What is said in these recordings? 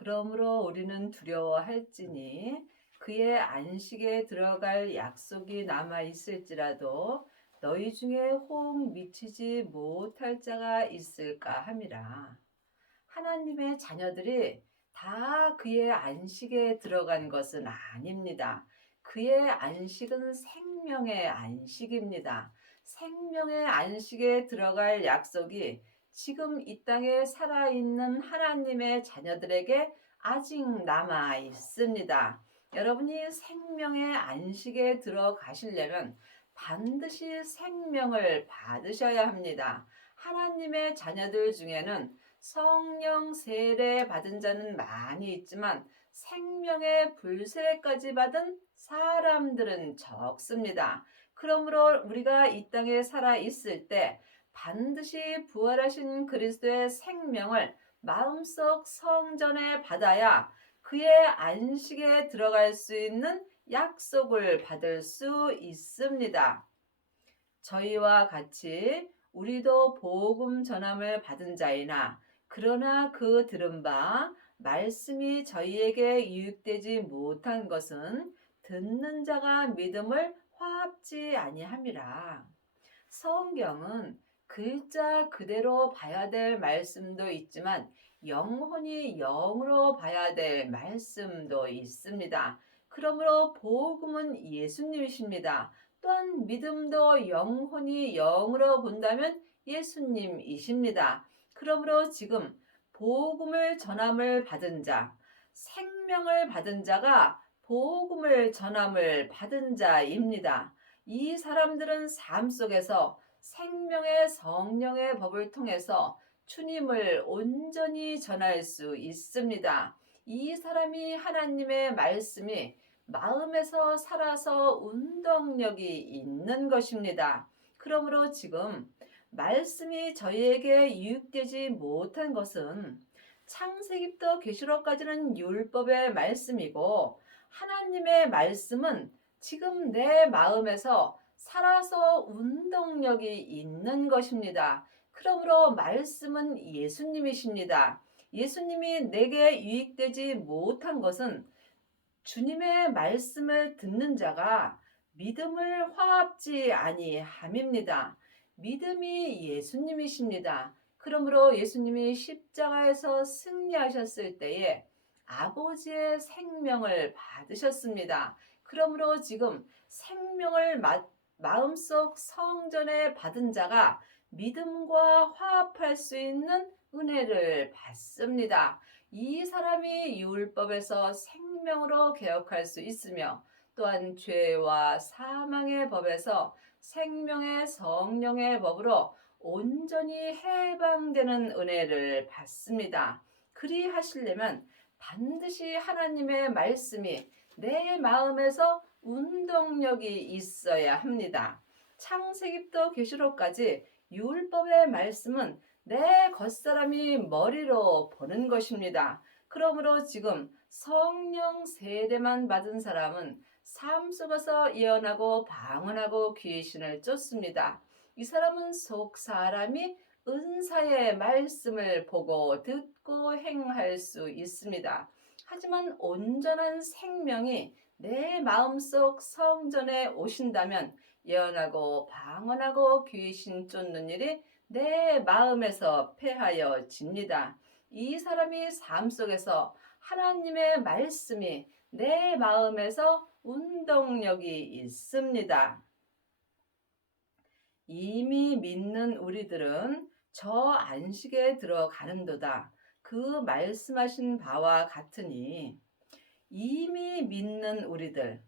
그러므로 우리는 두려워할지니 그의 안식에 들어갈 약속이 남아 있을지라도 너희 중에 호응 미치지 못할 자가 있을까 함이라. 하나님의 자녀들이 다 그의 안식에 들어간 것은 아닙니다. 그의 안식은 생명의 안식입니다. 생명의 안식에 들어갈 약속이 지금 이 땅에 살아있는 하나님의 자녀들에게 아직 남아 있습니다. 여러분이 생명의 안식에 들어가시려면 반드시 생명을 받으셔야 합니다. 하나님의 자녀들 중에는 성령 세례 받은 자는 많이 있지만 생명의 불세례까지 받은 사람들은 적습니다. 그러므로 우리가 이 땅에 살아 있을 때 반드시 부활하신 그리스도의 생명을 마음속 성전에 받아야 그의 안식에 들어갈 수 있는 약속을 받을 수 있습니다. 저희와 같이 우리도 복음 전함을 받은 자이나 그러나 그 들은 바 말씀이 저희에게 유익되지 못한 것은 듣는 자가 믿음을 화합지 아니함이라. 성경은 글자 그대로 봐야 될 말씀도 있지만 영혼이 영으로 봐야 될 말씀도 있습니다. 그러므로 복음은 예수님이십니다. 또한 믿음도 영혼이 영으로 본다면 예수님이십니다. 그러므로 지금 복음을 전함을 받은 자, 생명을 받은 자가 복음을 전함을 받은 자입니다. 이 사람들은 삶 속에서 생명의 성령의 법을 통해서 주님을 온전히 전할 수 있습니다. 이 사람이 하나님의 말씀이 마음에서 살아서 운동력이 있는 것입니다. 그러므로 지금 말씀이 저희에게 유익되지 못한 것은 창세기부터 계시록까지는 율법의 말씀이고 하나님의 말씀은 지금 내 마음에서 살아서 운동력이 있는 것입니다. 그러므로 말씀은 예수님이십니다. 예수님이 내게 유익되지 못한 것은 주님의 말씀을 듣는 자가 믿음을 화합지 아니함입니다. 믿음이 예수님이십니다. 그러므로 예수님이 십자가에서 승리하셨을 때에 아버지의 생명을 받으셨습니다. 그러므로 지금 생명을 마음속 성전에 받은 자가 믿음과 화합할 수 있는 은혜를 받습니다. 이 사람이 율법에서 생명으로 개혁할 수 있으며 또한 죄와 사망의 법에서 생명의 성령의 법으로 온전히 해방되는 은혜를 받습니다. 그리하시려면 반드시 하나님의 말씀이 내 마음에서 운동력이 있어야 합니다. 창세기부터 계시록까지 율법의 말씀은 내 겉사람이 머리로 보는 것입니다. 그러므로 지금 성령 세례만 받은 사람은 삶 속에서 예언하고 방언하고 귀신을 쫓습니다. 이 사람은 속 사람이 은사의 말씀을 보고 듣고 행할 수 있습니다. 하지만 온전한 생명이 내 마음속 성전에 오신다면 예언하고 방언하고 귀신 쫓는 일이 내 마음에서 패하여집니다. 이 사람이 삶 속에서 하나님의 말씀이 내 마음에서 운동력이 있습니다. 이미 믿는 우리들은 저 안식에 들어가는도다. 그 말씀하신 바와 같으니 이미 믿는 우리들,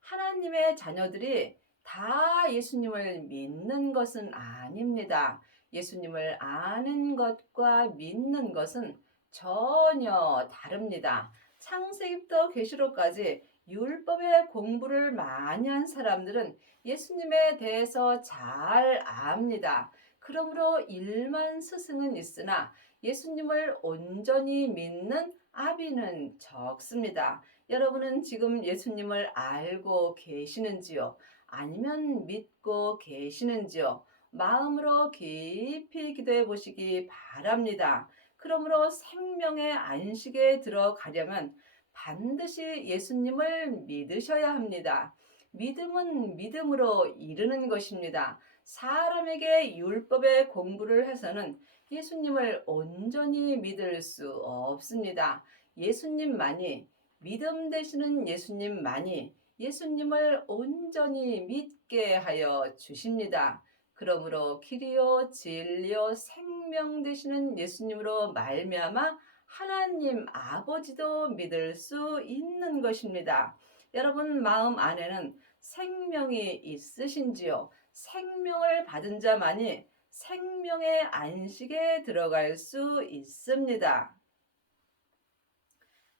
하나님의 자녀들이 다 예수님을 믿는 것은 아닙니다. 예수님을 아는 것과 믿는 것은 전혀 다릅니다. 창세기부터 계시록까지 율법의 공부를 많이 한 사람들은 예수님에 대해서 잘 압니다. 그러므로 일만 스승은 있으나 예수님을 온전히 믿는 아비는 적습니다. 여러분은 지금 예수님을 알고 계시는지요? 아니면 믿고 계시는지요? 마음으로 깊이 기도해 보시기 바랍니다. 그러므로 생명의 안식에 들어가려면 반드시 예수님을 믿으셔야 합니다. 믿음은 믿음으로 이르는 것입니다. 사람에게 율법의 공부를 해서는 예수님을 온전히 믿을 수 없습니다. 예수님만이, 믿음 되시는 예수님만이 예수님을 온전히 믿게 하여 주십니다. 그러므로 길이요 진리요 생명 되시는 예수님으로 말미암아 하나님 아버지도 믿을 수 있는 것입니다. 여러분 마음 안에는 생명이 있으신지요? 생명을 받은 자만이 생명의 안식에 들어갈 수 있습니다.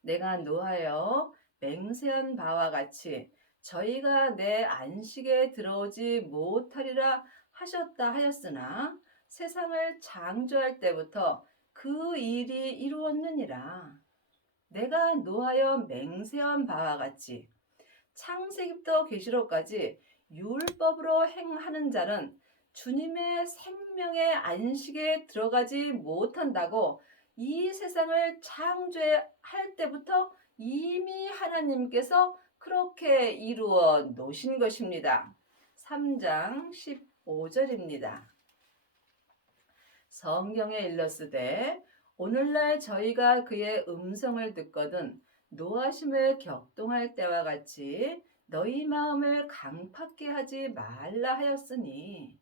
내가 노하여 맹세한 바와 같이 저희가 내 안식에 들어오지 못하리라 하셨다 하였으나 세상을 창조할 때부터 그 일이 이루었느니라. 내가 노하여 맹세한 바와 같이 창세기부터 계시록까지 율법으로 행하는 자는 주님의 생명의 안식에 들어가지 못한다고 이 세상을 창조할 때부터 이미 하나님께서 그렇게 이루어 놓으신 것입니다. 3장 15절입니다. 성경에 일렀으되 오늘날 저희가 그의 음성을 듣거든 노하심을 격동할 때와 같이 너희 마음을 강팍게 하지 말라 하였으니,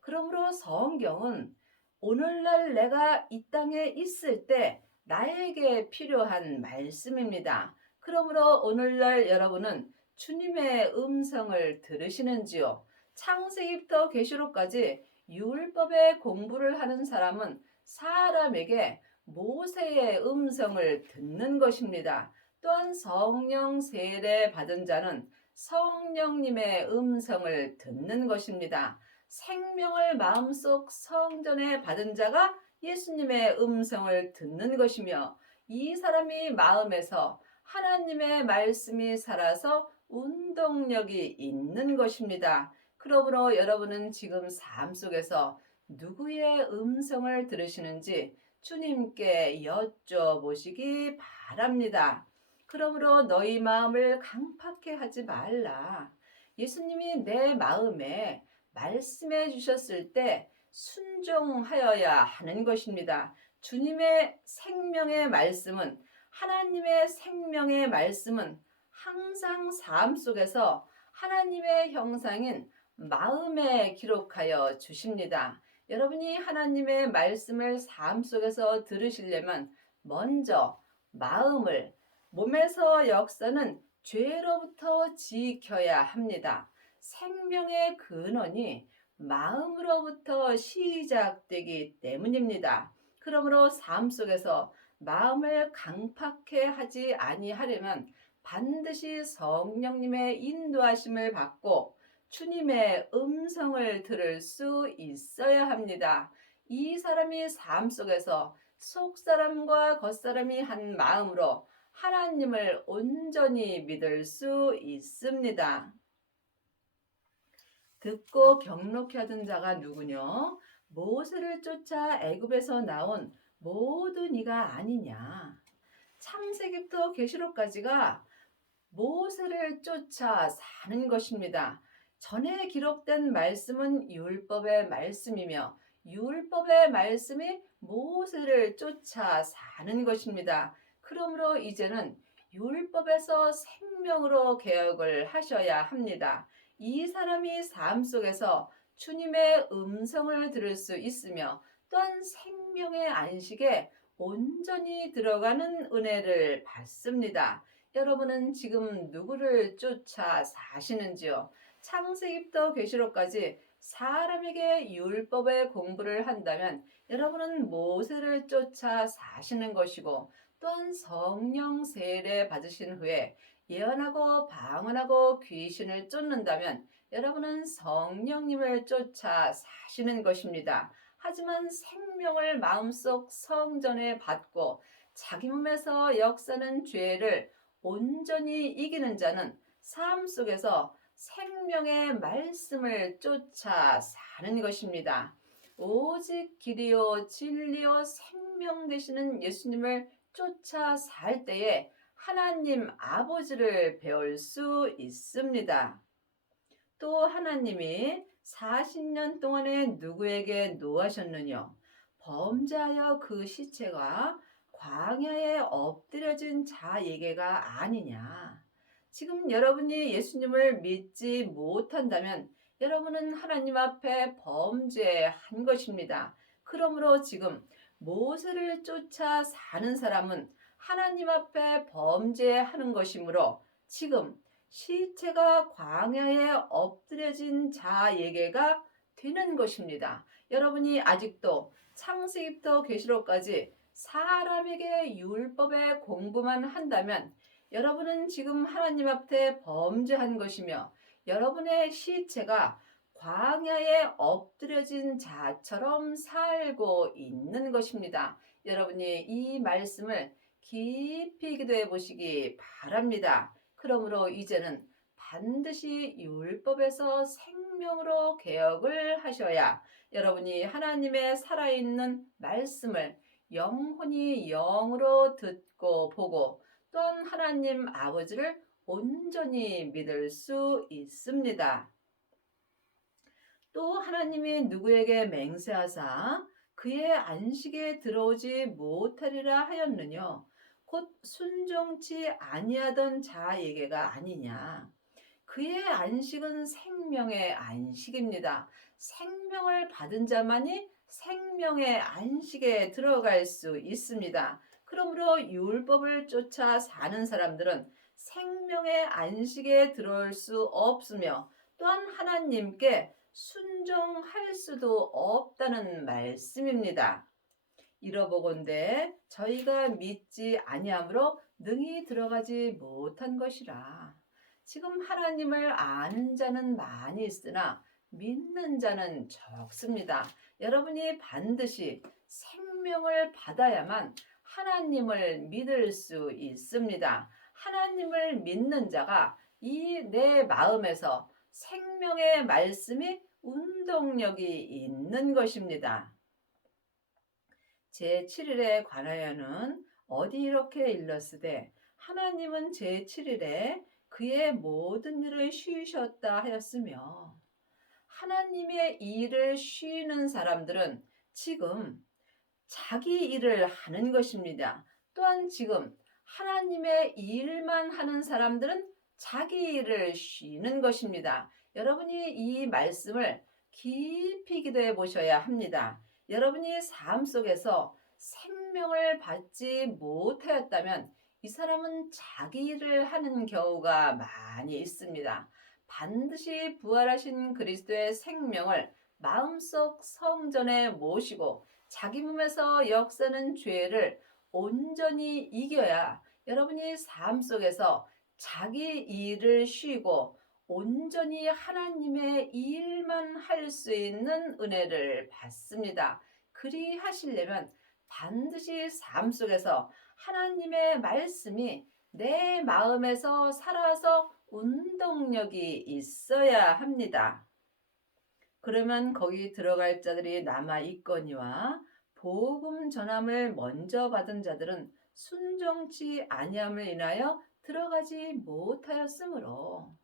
그러므로 성경은 오늘날 내가 이 땅에 있을 때 나에게 필요한 말씀입니다. 그러므로 오늘날 여러분은 주님의 음성을 들으시는지요? 창세기부터 계시록까지 율법의 공부를 하는 사람은 사람에게 모세의 음성을 듣는 것입니다. 또한 성령 세례 받은 자는 성령님의 음성을 듣는 것입니다. 생명을 마음속 성전에 받은 자가 예수님의 음성을 듣는 것이며, 이 사람이 마음에서 하나님의 말씀이 살아서 운동력이 있는 것입니다. 그러므로 여러분은 지금 삶 속에서 누구의 음성을 들으시는지 주님께 여쭤보시기 바랍니다. 그러므로 너희 마음을 강팍해 하지 말라. 예수님이 내 마음에 말씀해 주셨을 때 순종하여야 하는 것입니다. 주님의 생명의 말씀은, 하나님의 생명의 말씀은 항상 삶 속에서 하나님의 형상인 마음에 기록하여 주십니다. 여러분이 하나님의 말씀을 삶 속에서 들으시려면 먼저 마음을, 몸에서 역사는 죄로부터 지켜야 합니다. 생명의 근원이 마음으로부터 시작되기 때문입니다. 그러므로 삶 속에서 마음을 강팍해 하지 아니하려면 반드시 성령님의 인도하심을 받고 주님의 음성을 들을 수 있어야 합니다. 이 사람이 삶 속에서 속사람과 겉사람이 한 마음으로 하나님을 온전히 믿을 수 있습니다. 듣고 경록케 하던 자가 누구뇨? 모세를 쫓아 애굽에서 나온 모든 이가 아니냐. 창세기부터 계시록까지가 모세를 쫓아 사는 것입니다. 전에 기록된 말씀은 율법의 말씀이며 율법의 말씀이 모세를 쫓아 사는 것입니다. 그러므로 이제는 율법에서 생명으로 개혁을 하셔야 합니다. 이 사람이 삶 속에서 주님의 음성을 들을 수 있으며 또한 생명의 안식에 온전히 들어가는 은혜를 받습니다. 여러분은 지금 누구를 쫓아 사시는지요? 창세기부터 계시록까지 사람에게 율법의 공부를 한다면 여러분은 모세를 쫓아 사시는 것이고, 또한 성령 세례 받으신 후에 예언하고 방언하고 귀신을 쫓는다면 여러분은 성령님을 쫓아 사시는 것입니다. 하지만 생명을 마음속 성전에 받고 자기 몸에서 역사는 죄를 온전히 이기는 자는 삶 속에서 생명의 말씀을 쫓아 사는 것입니다. 오직 길이요 진리요 생명 되시는 예수님을 쫓아 살 때에 하나님 아버지를 배울 수 있습니다. 또 하나님이 40년 동안에 누구에게 노하셨느냐? 범죄하여 그 시체가 광야에 엎드려진 자에게가 아니냐? 지금 여러분이 예수님을 믿지 못한다면 여러분은 하나님 앞에 범죄한 것입니다. 그러므로 지금 모세를 쫓아 사는 사람은 하나님 앞에 범죄하는 것이므로 지금 시체가 광야에 엎드려진 자에게가 되는 것입니다. 여러분이 아직도 창세기부터 계시록까지 사람에게 율법의 공부만 한다면 여러분은 지금 하나님 앞에 범죄한 것이며 여러분의 시체가 광야에 엎드려진 자처럼 살고 있는 것입니다. 여러분이 이 말씀을 깊이 기도해 보시기 바랍니다. 그러므로 이제는 반드시 율법에서 생명으로 개혁을 하셔야 여러분이 하나님의 살아있는 말씀을 영혼이 영으로 듣고 보고 또한 하나님 아버지를 온전히 믿을 수 있습니다. 또 하나님이 누구에게 맹세하사 그의 안식에 들어오지 못하리라 하였느냐? 곧 순종치 아니하던 자에게가 아니냐? 그의 안식은 생명의 안식입니다. 생명을 받은 자만이 생명의 안식에 들어갈 수 있습니다. 그러므로 율법을 쫓아 사는 사람들은 생명의 안식에 들어올 수 없으며 또한 하나님께 순종할 수도 없다는 말씀입니다. 이러보건대 저희가 믿지 아니함으로 능히 들어가지 못한 것이라. 지금 하나님을 아는 자는 많이 있으나 믿는 자는 적습니다. 여러분이 반드시 생명을 받아야만 하나님을 믿을 수 있습니다. 하나님을 믿는 자가 이 내 마음에서 생명의 말씀이 운동력이 있는 것입니다. 제7일에 관하여는 어디 이렇게 일렀으되 하나님은 제7일에 그의 모든 일을 쉬셨다 하였으며 하나님의 일을 쉬는 사람들은 지금 자기 일을 하는 것입니다. 또한 지금 하나님의 일만 하는 사람들은 자기 일을 쉬는 것입니다. 여러분이 이 말씀을 깊이 기도해 보셔야 합니다. 여러분이 삶 속에서 생명을 받지 못하였다면 이 사람은 자기 일을 하는 경우가 많이 있습니다. 반드시 부활하신 그리스도의 생명을 마음속 성전에 모시고 자기 몸에서 역사는 죄를 온전히 이겨야 여러분이 삶 속에서 자기 일을 쉬고 온전히 하나님의 일만 할 수 있는 은혜를 받습니다. 그리 하시려면 반드시 삶 속에서 하나님의 말씀이 내 마음에서 살아서 운동력이 있어야 합니다. 그러면 거기 들어갈 자들이 남아 있거니와 복음 전함을 먼저 받은 자들은 순종치 아니함을 인하여 들어가지 못하였으므로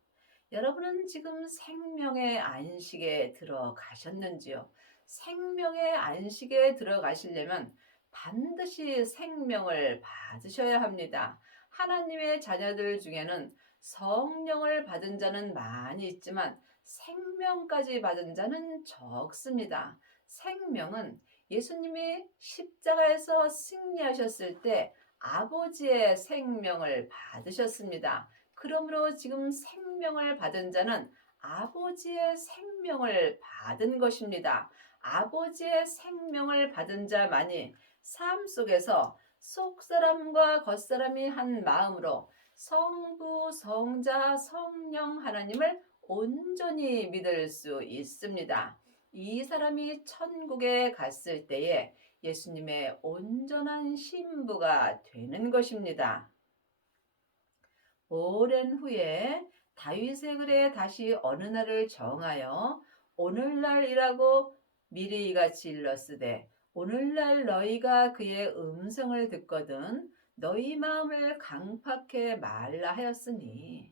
여러분은 지금 생명의 안식에 들어가셨는지요? 생명의 안식에 들어가시려면 반드시 생명을 받으셔야 합니다. 하나님의 자녀들 중에는 성령을 받은 자는 많이 있지만 생명까지 받은 자는 적습니다. 생명은 예수님이 십자가에서 승리하셨을 때 아버지의 생명을 받으셨습니다. 그러므로 지금 생명을 받은 자는 아버지의 생명을 받은 것입니다. 아버지의 생명을 받은 자만이 삶 속에서 속사람과 겉사람이 한 마음으로 성부, 성자, 성령 하나님을 온전히 믿을 수 있습니다. 이 사람이 천국에 갔을 때에 예수님의 온전한 신부가 되는 것입니다. 오랜 후에 다윗의 글에 다시 어느 날을 정하여 오늘날이라고 미리 이같이 일렀으되 오늘날 너희가 그의 음성을 듣거든 너희 마음을 강팍해 말라 하였으니.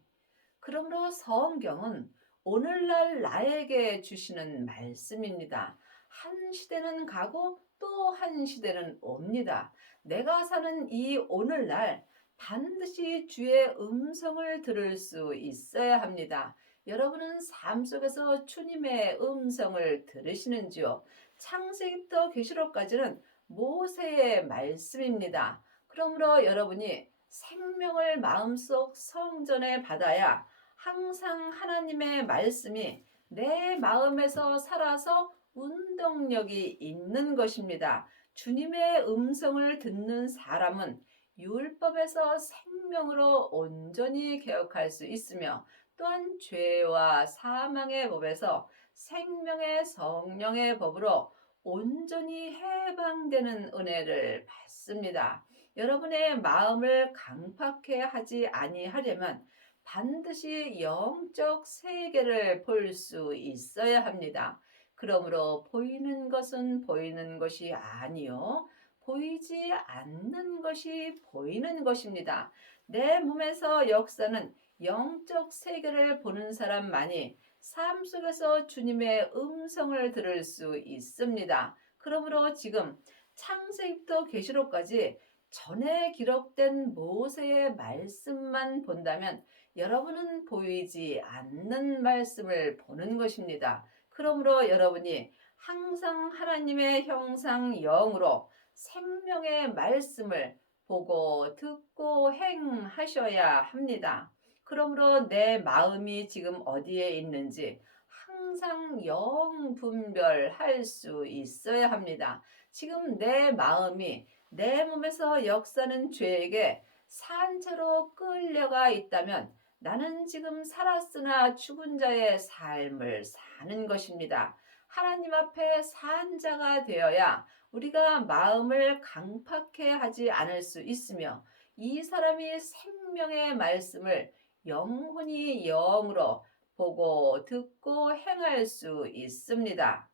그러므로 성경은 오늘날 나에게 주시는 말씀입니다. 한 시대는 가고 또 한 시대는 옵니다. 내가 사는 이 오늘날 반드시 주의 음성을 들을 수 있어야 합니다. 여러분은 삶 속에서 주님의 음성을 들으시는지요? 창세기부터 계시록까지는 모세의 말씀입니다. 그러므로 여러분이 생명을 마음속 성전에 받아야 항상 하나님의 말씀이 내 마음에서 살아서 운동력이 있는 것입니다. 주님의 음성을 듣는 사람은 율법에서 생명으로 온전히 개혁할 수 있으며 또한 죄와 사망의 법에서 생명의 성령의 법으로 온전히 해방되는 은혜를 받습니다. 여러분의 마음을 강팍해 하지 아니하려면 반드시 영적 세계를 볼 수 있어야 합니다. 그러므로 보이는 것은 보이는 것이 아니요 보이지 않는 것이 보이는 것입니다. 내 몸에서 역사는 영적 세계를 보는 사람만이 삶 속에서 주님의 음성을 들을 수 있습니다. 그러므로 지금 창세기부터 계시록까지 전에 기록된 모세의 말씀만 본다면 여러분은 보이지 않는 말씀을 보는 것입니다. 그러므로 여러분이 항상 하나님의 형상 영으로 생명의 말씀을 보고 듣고 행하셔야 합니다. 그러므로 내 마음이 지금 어디에 있는지 항상 영 분별할 수 있어야 합니다. 지금 내 마음이 내 몸에서 역사는 죄에게 산채로 끌려가 있다면 나는 지금 살았으나 죽은 자의 삶을 사는 것입니다. 하나님 앞에 산 자가 되어야 우리가 마음을 강팍해 하지 않을 수 있으며 이 사람이 생명의 말씀을 영혼이 영으로 보고 듣고 행할 수 있습니다.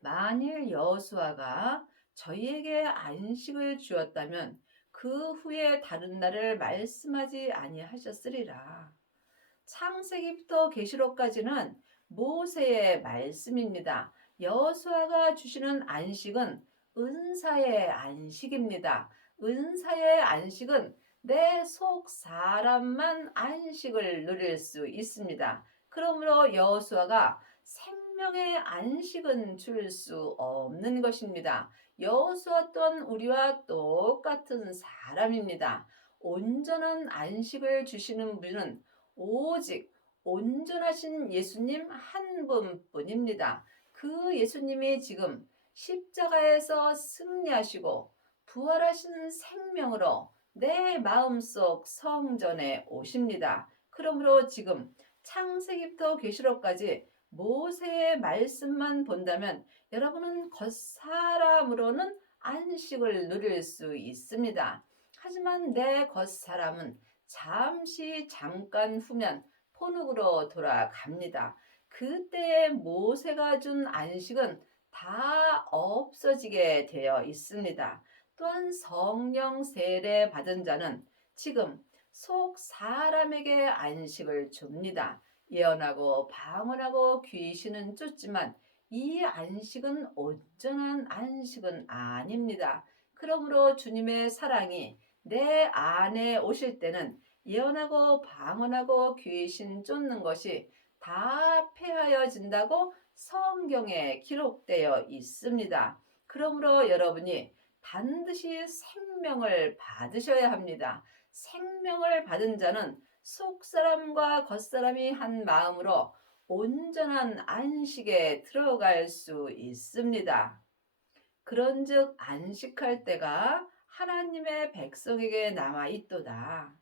만일 여호수아가 저희에게 안식을 주었다면 그 후에 다른 날을 말씀하지 아니하셨으리라. 창세기부터 계시록까지는 모세의 말씀입니다. 여호수아가 주시는 안식은 은사의 안식입니다. 은사의 안식은 내 속 사람만 안식을 누릴 수 있습니다. 그러므로 여호수아가 생명의 안식은 줄 수 없는 것입니다. 여호수아 또한 우리와 똑같은 사람입니다. 온전한 안식을 주시는 분은 오직 온전하신 예수님 한 분뿐입니다. 그 예수님이 지금 십자가에서 승리하시고 부활하신 생명으로 내 마음속 성전에 오십니다. 그러므로 지금 창세기부터 계시록까지 모세의 말씀만 본다면 여러분은 겉사람으로는 안식을 누릴 수 있습니다. 하지만 내 겉사람은 잠깐 후면 포눅으로 돌아갑니다. 그때의 모세가 준 안식은 다 없어지게 되어 있습니다. 또한 성령 세례 받은 자는 지금 속 사람에게 안식을 줍니다. 예언하고 방언하고 귀신은 쫓지만 이 안식은 온전한 안식은 아닙니다. 그러므로 주님의 사랑이 내 안에 오실 때는 예언하고 방언하고 귀신 쫓는 것이 다 폐하여진다고 성경에 기록되어 있습니다. 그러므로 여러분이 반드시 생명을 받으셔야 합니다. 생명을 받은 자는 속사람과 겉사람이 한 마음으로 온전한 안식에 들어갈 수 있습니다. 그런즉 안식할 때가 하나님의 백성에게 남아 있도다.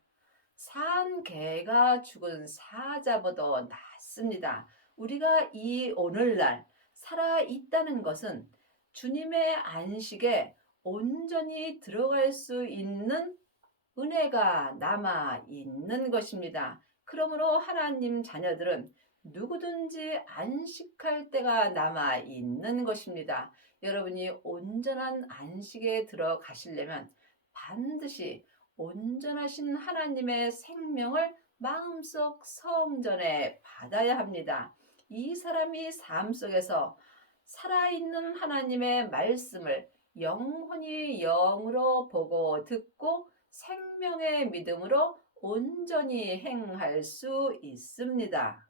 산 개가 죽은 사자보다 낫습니다. 우리가 이 오늘날 살아 있다는 것은 주님의 안식에 온전히 들어갈 수 있는 은혜가 남아 있는 것입니다. 그러므로 하나님 자녀들은 누구든지 안식할 때가 남아 있는 것입니다. 여러분이 온전한 안식에 들어가시려면 반드시 온전하신 하나님의 생명을 마음속 성전에 받아야 합니다. 이 사람이 삶 속에서 살아있는 하나님의 말씀을 영혼이 영으로 보고 듣고 생명의 믿음으로 온전히 행할 수 있습니다.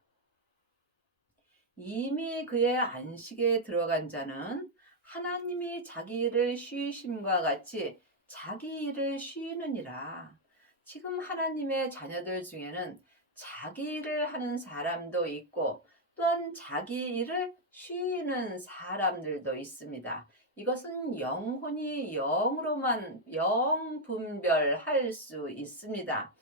이미 그의 안식에 들어간 자는 하나님이 자기 일을 쉬심과 같이 자기 일을 쉬느니라. 지금 하나님의 자녀들 중에는 자기 일을 하는 사람도 있고 또한 자기 일을 쉬는 사람들도 있습니다. 이것은 영혼이 영으로만 영분별할 수 있습니다.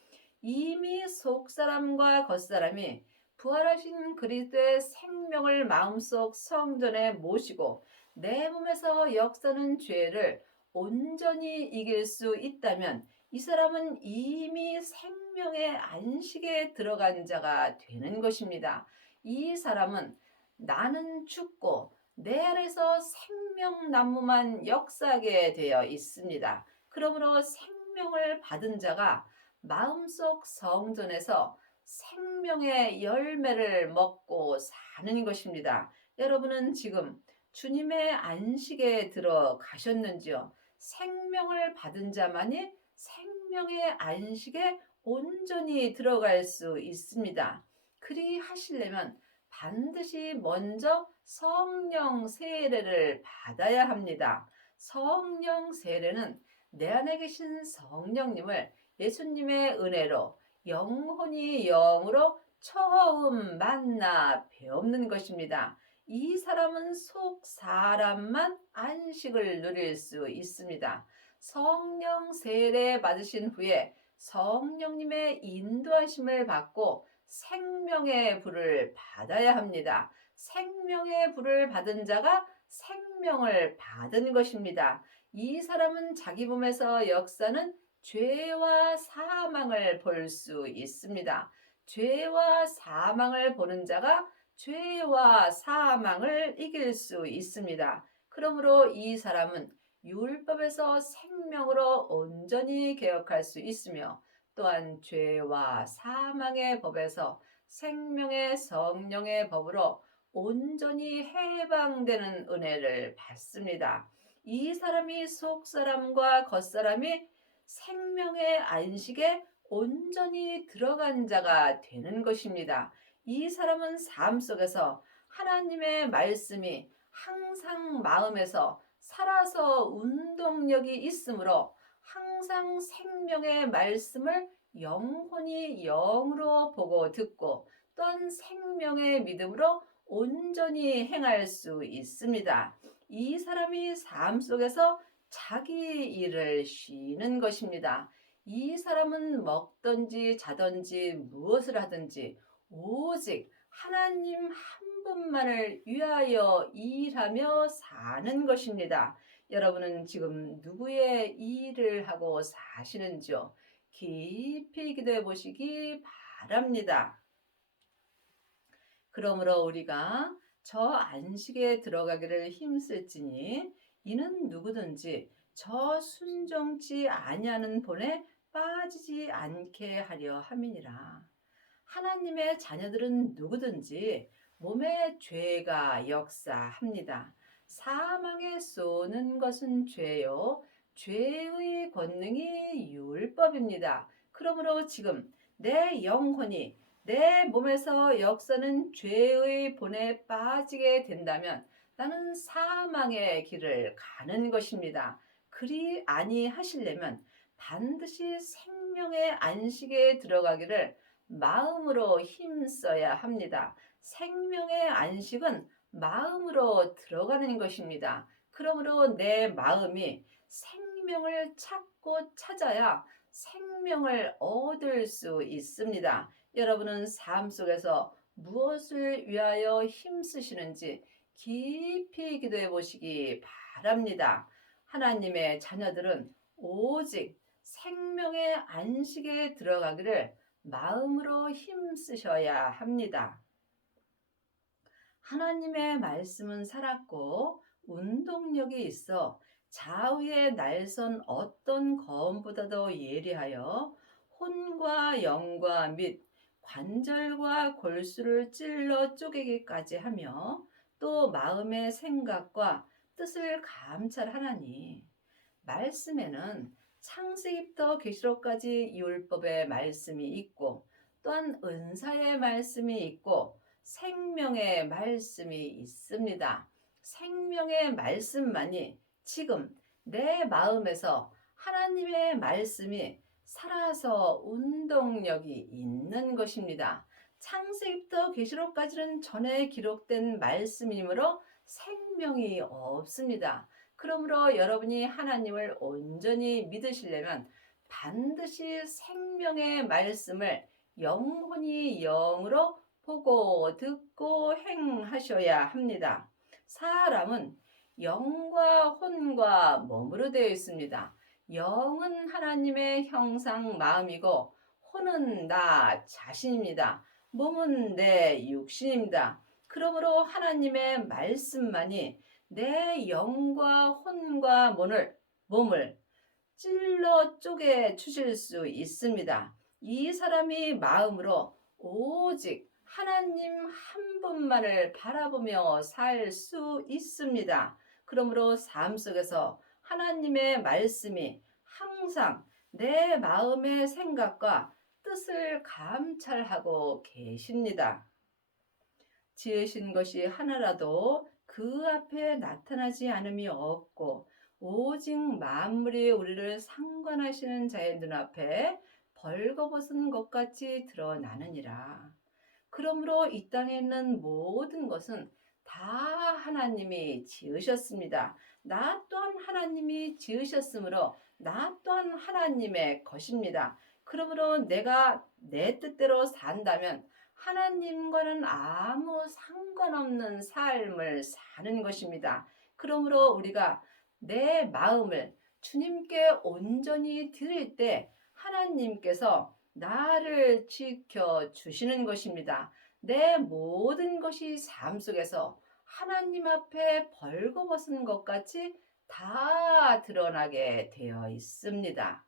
이미 속사람과 겉사람이 부활하신 그리스도의 생명을 마음속 성전에 모시고 내 몸에서 역사는 죄를 온전히 이길 수 있다면 이 사람은 이미 생명의 안식에 들어간 자가 되는 것입니다. 이 사람은 나는 죽고 내 안에서 생명나무만 역사하게 되어 있습니다. 그러므로 생명을 받은 자가 마음속 성전에서 생명의 열매를 먹고 사는 것입니다. 여러분은 지금 주님의 안식에 들어가셨는지요? 생명을 받은 자만이 생명의 안식에 온전히 들어갈 수 있습니다. 그리 하시려면 반드시 먼저 성령 세례를 받아야 합니다. 성령 세례는 내 안에 계신 성령님을 예수님의 은혜로 영혼이 영으로 처음 만나 배우는 것입니다. 이 사람은 속 사람만 안식을 누릴 수 있습니다. 성령 세례 받으신 후에 성령님의 인도하심을 받고 생명의 불을 받아야 합니다. 생명의 불을 받은 자가 생명을 받은 것입니다. 이 사람은 자기 몸에서 역사는 죄와 사망을 볼 수 있습니다. 죄와 사망을 보는 자가 죄와 사망을 이길 수 있습니다. 그러므로 이 사람은 율법에서 생명으로 온전히 개혁할 수 있으며 또한 죄와 사망의 법에서 생명의 성령의 법으로 온전히 해방되는 은혜를 받습니다. 이 사람이 속사람과 겉사람이 생명의 안식에 온전히 들어간 자가 되는 것입니다. 이 사람은 삶 속에서 하나님의 말씀이 항상 마음에서 살아서 운동력이 있으므로 항상 생명의 말씀을 영혼이 영으로 보고 듣고 또한 생명의 믿음으로 온전히 행할 수 있습니다. 이 사람이 삶 속에서 자기 일을 쉬는 것입니다. 이 사람은 먹든지 자든지 무엇을 하든지 오직 하나님 한 분만을 위하여 일하며 사는 것입니다. 여러분은 지금 누구의 일을 하고 사시는지요? 깊이 기도해 보시기 바랍니다. 그러므로 우리가 저 안식에 들어가기를 힘쓸지니 이는 누구든지 저 순종치 아니하는 본에 빠지지 않게 하려 함이니라. 하나님의 자녀들은 누구든지 몸에 죄가 역사합니다. 사망에 쏘는 것은 죄요. 죄의 권능이 율법입니다. 그러므로 지금 내 영혼이 내 몸에서 역사는 죄의 본에 빠지게 된다면 나는 사망의 길을 가는 것입니다. 그리 아니하시려면 반드시 생명의 안식에 들어가기를 마음으로 힘써야 합니다. 생명의 안식은 마음으로 들어가는 것입니다. 그러므로 내 마음이 생명을 찾고 찾아야 생명을 얻을 수 있습니다. 여러분은 삶 속에서 무엇을 위하여 힘쓰시는지 깊이 기도해 보시기 바랍니다. 하나님의 자녀들은 오직 생명의 안식에 들어가기를 마음으로 힘쓰셔야 합니다. 하나님의 말씀은 살았고 운동력이 있어 좌우의 날선 어떤 검보다도 예리하여 혼과 영과 및 관절과 골수를 찔러 쪼개기까지 하며 또 마음의 생각과 뜻을 감찰하나니 말씀에는 창세기부터 계시록까지 율법의 말씀이 있고 또한 은사의 말씀이 있고 생명의 말씀이 있습니다. 생명의 말씀만이 지금 내 마음에서 하나님의 말씀이 살아서 운동력이 있는 것입니다. 창세기부터 계시록까지는 전에 기록된 말씀이므로 생명이 없습니다. 그러므로 여러분이 하나님을 온전히 믿으시려면 반드시 생명의 말씀을 영혼이 영으로 보고 듣고 행하셔야 합니다. 사람은 영과 혼과 몸으로 되어 있습니다. 영은 하나님의 형상 마음이고 혼은 나 자신입니다. 몸은 내 육신입니다. 그러므로 하나님의 말씀만이 내 영과 혼과 몸을 찔러 쪼개 주실 수 있습니다. 이 사람이 마음으로 오직 하나님 한 분만을 바라보며 살 수 있습니다. 그러므로 삶 속에서 하나님의 말씀이 항상 내 마음의 생각과 뜻을 감찰하고 계십니다. 지으신 것이 하나라도 그 앞에 나타나지 않음이 없고 오직 만물이 우리를 상관하시는 자의 눈앞에 벌거벗은 것 같이 드러나느니라. 그러므로 이 땅에 있는 모든 것은 다 하나님이 지으셨습니다. 나 또한 하나님이 지으셨으므로 나 또한 하나님의 것입니다. 그러므로 내가 내 뜻대로 산다면 하나님과는 아무 상관없는 삶을 사는 것입니다. 그러므로 우리가 내 마음을 주님께 온전히 드릴 때 하나님께서 나를 지켜주시는 것입니다. 내 모든 것이 삶 속에서 하나님 앞에 벌거벗은 것 같이 다 드러나게 되어 있습니다.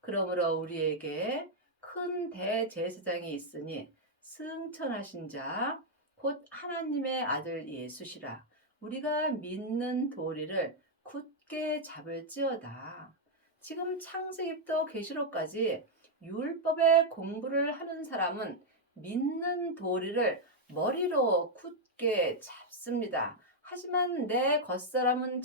그러므로 우리에게 큰 대제사장이 있으니 승천하신 자 곧 하나님의 아들 예수시라. 우리가 믿는 도리를 굳게 잡을지어다. 지금 창세기부터 계시록까지 율법의 공부를 하는 사람은 믿는 도리를 머리로 굳게 잡습니다. 하지만 내 겉사람은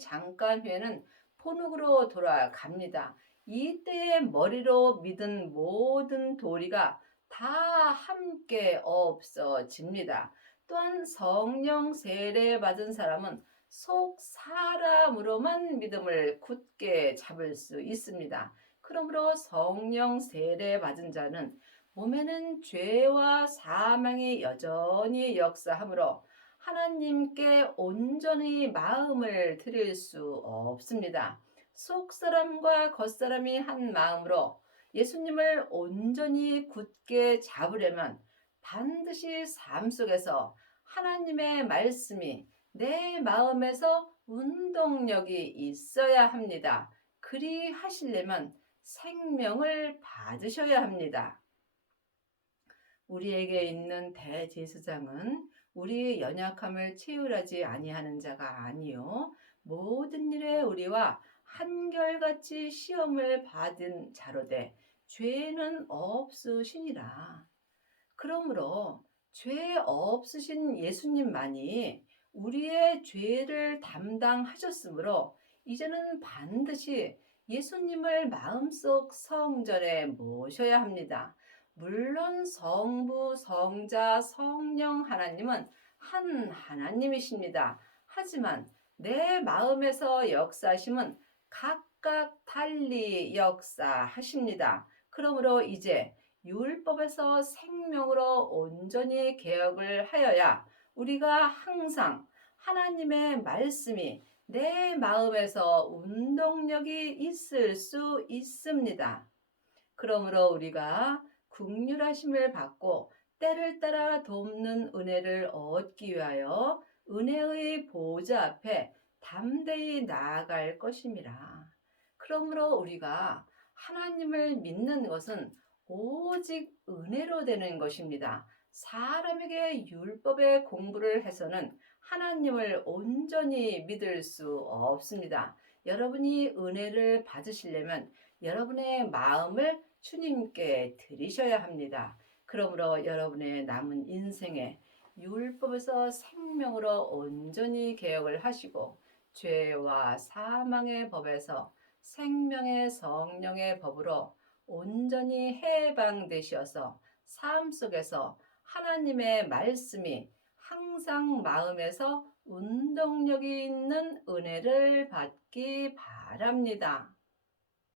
잠깐 후에는 본흙으로 돌아갑니다. 이때의 머리로 믿은 모든 도리가 다 함께 없어집니다. 또한 성령 세례 받은 사람은 속 사람으로만 믿음을 굳게 잡을 수 있습니다. 그러므로 성령 세례 받은 자는 몸에는 죄와 사망이 여전히 역사하므로 하나님께 온전히 마음을 드릴 수 없습니다. 속사람과 겉사람이 한 마음으로 예수님을 온전히 굳게 잡으려면 반드시 삶 속에서 하나님의 말씀이 내 마음에서 운동력이 있어야 합니다. 그리 하시려면 생명을 받으셔야 합니다. 우리에게 있는 대제사장은 우리의 연약함을 체휼하지 아니하는 자가 아니요 모든 일에 우리와 한결같이 시험을 받은 자로되 죄는 없으시니라. 그러므로 죄 없으신 예수님만이 우리의 죄를 담당하셨으므로 이제는 반드시 예수님을 마음속 성전에 모셔야 합니다. 물론 성부, 성자, 성령 하나님은 한 하나님이십니다. 하지만 내 마음에서 역사하심은 각각 달리 역사하십니다. 그러므로 이제 율법에서 생명으로 온전히 개혁을 하여야 우리가 항상 하나님의 말씀이 내 마음에서 운동력이 있을 수 있습니다. 그러므로 우리가 긍휼하심을 받고 때를 따라 돕는 은혜를 얻기 위하여 은혜의 보좌 앞에 담대히 나아갈 것임이라. 그러므로 우리가 하나님을 믿는 것은 오직 은혜로 되는 것입니다. 사람에게 율법의 공부를 해서는 하나님을 온전히 믿을 수 없습니다. 여러분이 은혜를 받으시려면 여러분의 마음을 주님께 드리셔야 합니다. 그러므로 여러분의 남은 인생에 율법에서 생명으로 온전히 개혁을 하시고 죄와 사망의 법에서 생명의 성령의 법으로 온전히 해방되셔서 삶 속에서 하나님의 말씀이 항상 마음에서 운동력이 있는 은혜를 받기 바랍니다.